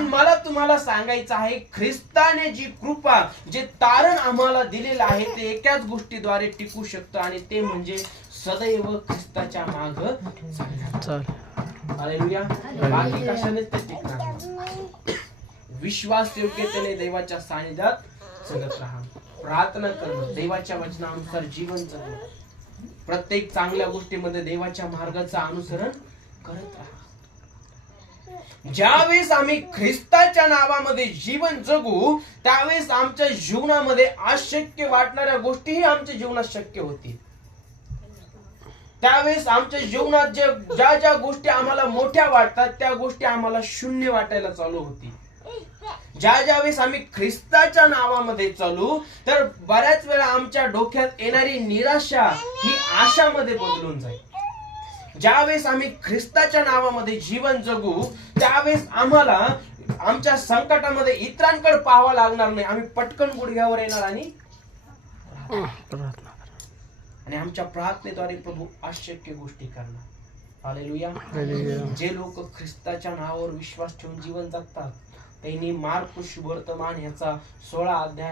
म्हणून मला तुम्हाला सांगायचं आहे, ख्रिस्ताने जी कृपा, जे तारण आम्हाला दिलेलं आहे, ते एकाच गोष्टीद्वारे टिकू शकतं, आणि ते म्हणजे सदैव ख्रिस्ताच्या माग हालेलुया. बाकी कशानेच ते टिकणार नाही. विश्वास योग्यतेने देवाच्या सानिध्यात जगत राहा, प्रार्थना करणं, देवाच्या वचनानुसार जीवन जगणं, प्रत्येक चांगल्या गोष्टीमध्ये देवाच्या मार्गाचं अनुसरण करत राहा. ज्यावेळेस आम्ही ख्रिस्ताच्या नावामध्ये जीवन जगू, त्यावेळेस आमच्या जीवनामध्ये अशक्य वाटणाऱ्या गोष्टीही आमच्या जीवनात शक्य होतील. त्यावेळेस आमच्या जीवनात ज्या ज्या गोष्टी आम्हाला मोठ्या वाटतात, त्या गोष्टी आम्हाला शून्य वाटायला चालू होतील. ज्यावेळेस आम्ही ख्रिस्ताच्या नावामध्ये चालू, तर बऱ्याच वेळा आमच्या डोक्यात येणारी निराशा ही आशामध्ये बदलून जाईल. ज्यावेळेस आम्ही ख्रिस्ताच्या नावामध्ये जीवन जगू, त्यावेळेस आम्हाला आमच्या संकटामध्ये इतरांकडे पाहावं लागणार नाही. आम्ही पटकन गुडघ्यावर येणार आणि आमच्या प्रार्थनेद्वारे प्रभू अशक्य गोष्टी करणार. हालेलुया. जे लोक ख्रिस्ताच्या नावावर विश्वास ठेवून जीवन जगतात, त्यांनी मार्क शुभवर्तमान ह्याचा 16 अध्याय